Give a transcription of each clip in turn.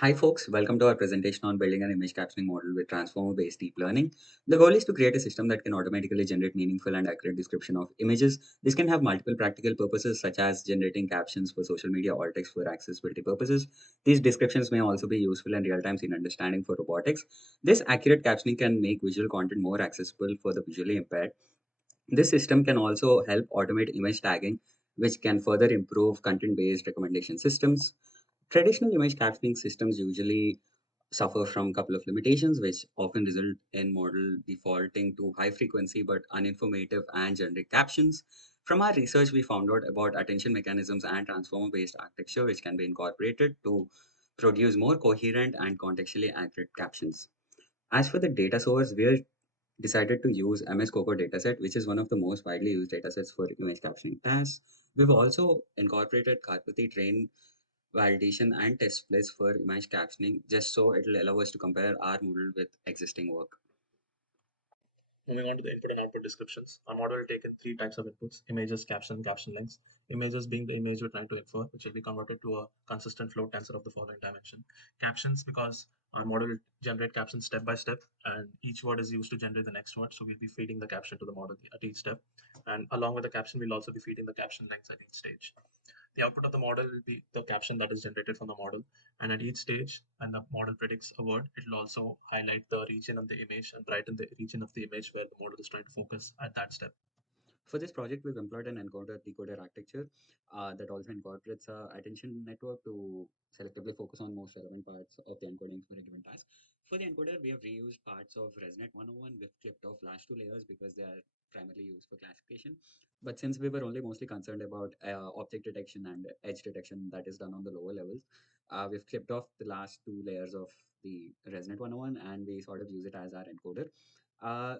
Hi folks, welcome to our presentation on building an image captioning model with transformer-based deep learning. The goal is to create a system that can automatically generate meaningful and accurate description of images. This can have multiple practical purposes such as generating captions for social media or text for accessibility purposes. These descriptions may also be useful in real-time scene understanding for robotics. This accurate captioning can make visual content more accessible for the visually impaired. This system can also help automate image tagging, which can further improve content-based recommendation systems. Traditional image captioning systems usually suffer from a couple of limitations, which often result in model defaulting to high frequency but uninformative and generic captions. From our research, we found out about attention mechanisms and transformer based architecture, which can be incorporated to produce more coherent and contextually accurate captions. As for the data source, we decided to use MS Coco dataset, which is one of the most widely used datasets for image captioning tasks. We've also incorporated Karpati train validation and test splits for image captioning just so it'll allow us to compare our model with existing work. Moving on to the input and output descriptions. Our model will take in three types of inputs: images, caption, caption lengths. Images being the image we're trying to infer, which will be converted to a consistent float tensor of the following dimension. Captions, because our model will generate captions step by step, and each word is used to generate the next word. So we'll be feeding the caption to the model at each step. And along with the caption, we'll also be feeding the caption lengths at each stage. The output of the model will be the caption that is generated from the model. And at each stage, when the model predicts a word, it will also highlight the region of the image and brighten the region of the image where the model is trying to focus at that step. For this project, we've employed an encoder decoder architecture that also incorporates a attention network to selectively focus on most relevant parts of the encoding for a given task. For the encoder, we have reused parts of ResNet 101. We've clipped off last two layers because they are primarily used for classification. But since we were only mostly concerned about object detection and edge detection that is done on the lower levels, we've clipped off the last two layers of the ResNet 101 and we sort of use it as our encoder.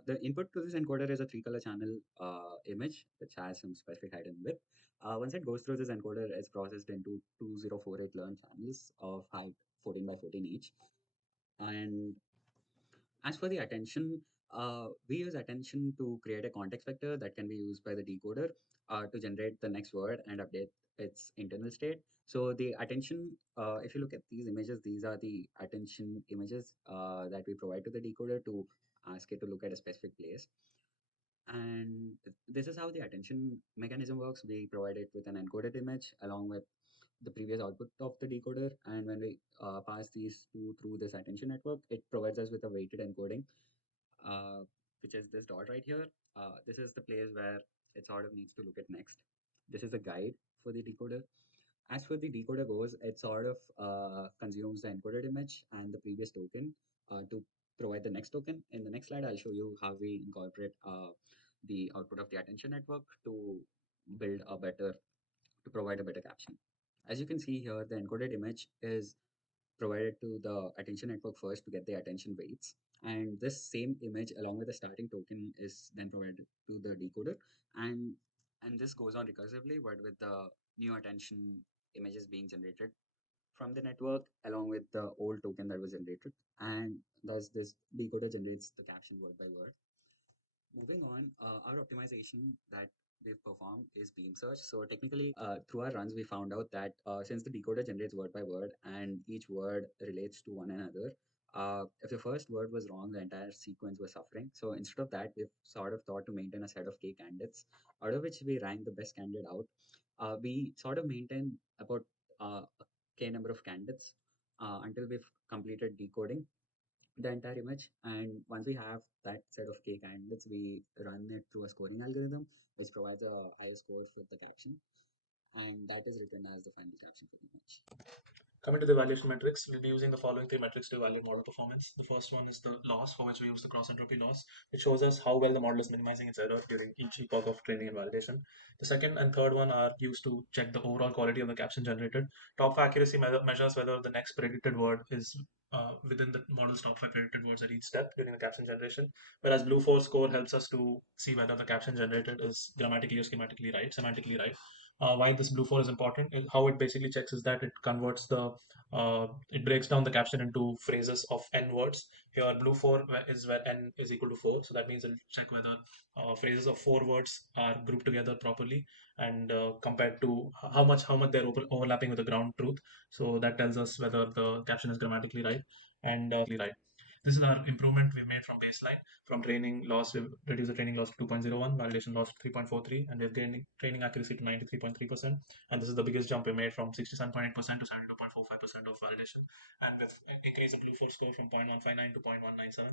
The input to this encoder is a three color channel image which has some specific height and width. Once it goes through this encoder, it's processed into 2048 learn channels of height 14 by 14 each. And as for the attention, we use attention to create a context vector that can be used by the decoder to generate the next word and update its internal state. So the attention, if you look at these images, these are the attention images that we provide to the decoder to ask it to look at a specific place. And this is how the attention mechanism works. We provide it with an encoded image along with the previous output of the decoder. And when we pass these two through this attention network, it provides us with a weighted encoding, uh, which is this dot right here. This is the place where it sort of needs to look at next. This is a guide for the decoder. As for the decoder goes, it sort of consumes the encoded image and the previous token to provide the next token. In the next slide, I'll show you how we incorporate the output of the attention network to build a better, to provide a better caption. As you can see here, the encoded image is provided to the attention network first to get the attention weights. And this same image along with the starting token is then provided to the decoder. And and this goes on recursively, but with the new attention images being generated from the network along with the old token that was generated. And thus this decoder generates the caption word by word. Moving on, our optimization that we've performed is beam search. So technically, through our runs, we found out that since the decoder generates word by word and each word relates to one another, if the first word was wrong, the entire sequence was suffering. So instead of that, we've sort of thought to maintain a set of k candidates, out of which we rank the best candidate out. We sort of maintain about a k number of candidates until we've completed decoding the entire image. And once we have that set of k candidates, we run it through a scoring algorithm, which provides a higher score for the caption. And that is written as the final caption for the image. Coming to the evaluation metrics, we'll be using the following three metrics to evaluate model performance. The first one is the loss, for which we use the cross entropy loss. It shows us how well the model is minimizing its error during each epoch of training and validation. The second and third one are used to check the overall quality of the caption generated. Top 5 accuracy measures whether the next predicted word is within the model's top 5 predicted words at each step during the caption generation. Whereas Blue 4 score helps us to see whether the caption generated is grammatically or schematically right, semantically right. Why this Blue 4 is important, how it basically checks is that it converts it breaks down the caption into phrases of n words. Here, Blue 4 is where n is equal to 4. So that means it'll check whether phrases of 4 words are grouped together properly, and compared to how much they're overlapping with the ground truth. So that tells us whether the caption is grammatically right. And this is our improvement we've made from baseline. From training loss, we've reduced the training loss to 2.01, validation loss to 3.43, and we've gained training accuracy to 93.3%. And this is the biggest jump we made from 67.8% to 72.45% of validation. And we've increased the Blue 4 score from 0.159 to 0.197.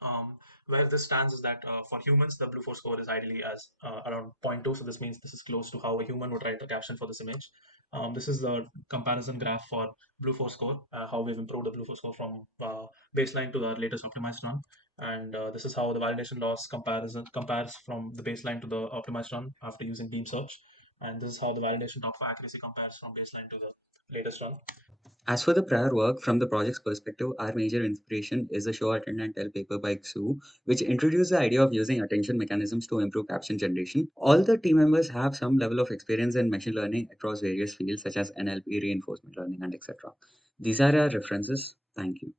Um, where this stands is that for humans, the Blue 4 score is ideally as around zero point 0.2. So this means this is close to how a human would write a caption for this image. This is the comparison graph for Blue 4 score, how we've improved the Blue 4 score from baseline to the latest optimized run. And this is how the validation loss comparison compares from the baseline to the optimized run after using beam search. And this is how the validation top for accuracy compares from baseline to the latest run. As for the prior work, from the project's perspective, our major inspiration is the Show Attend and Tell paper by Xu, which introduced the idea of using attention mechanisms to improve caption generation. All the team members have some level of experience in machine learning across various fields such as NLP, reinforcement learning, and etc. These are our references. Thank you.